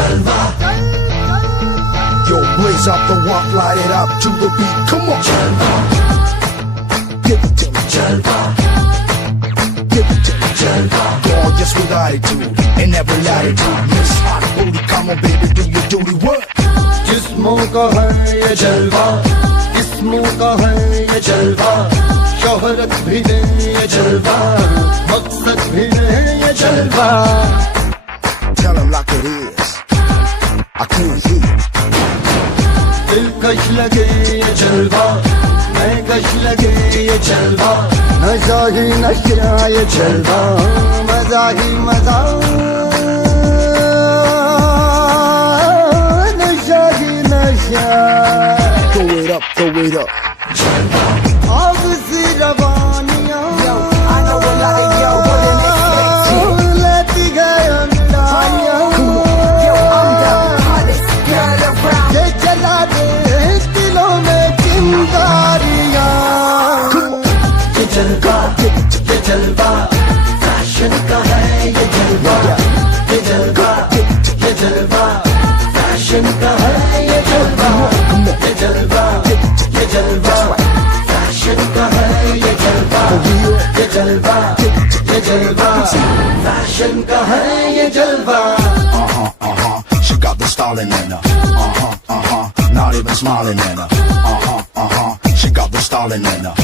Jalva. Yo, blaze up the walk, light it up to the beat. Come on, Jalva. Give it to me, Jalva. Give it to me, Jalva. Gorgeous with attitude in every latitude. Miss Hot Booty, come on, baby, do your duty. What? जिस्मों का है ये जलवा, किस्मों का है ये जलवा, शोहरत भी दे ये जलवा, मकसद भी दे ये जलवा. Tell him like it is. I can't hear. दिलकश लगे ये जलवा, मैं कश लगे ये जलवा, नशा ही नशा ये जलवा, मजा ही मजा, नशा ही नशा. Throw it up, throw it up. आग सी रवानियां, Yo, I know a lot of y'all wouldn't expect it. लेती गए अंगड़ाइयां. Yo, I'm the hottest girl around. ये जला दे दिलों में चिंगारियां. ये जलवा, ये जलवा, फैशन का है ये जलवा. ये जलवा, ये जलवा, फैशन का है ये जलवा. ये जलवा, ये जलवा, फैशन का है ये जलवा. ये जलवा, ये जलवा, फैशन का है ये जलवा. She got the styling in her. Not even smiling in her. She got the styling in her.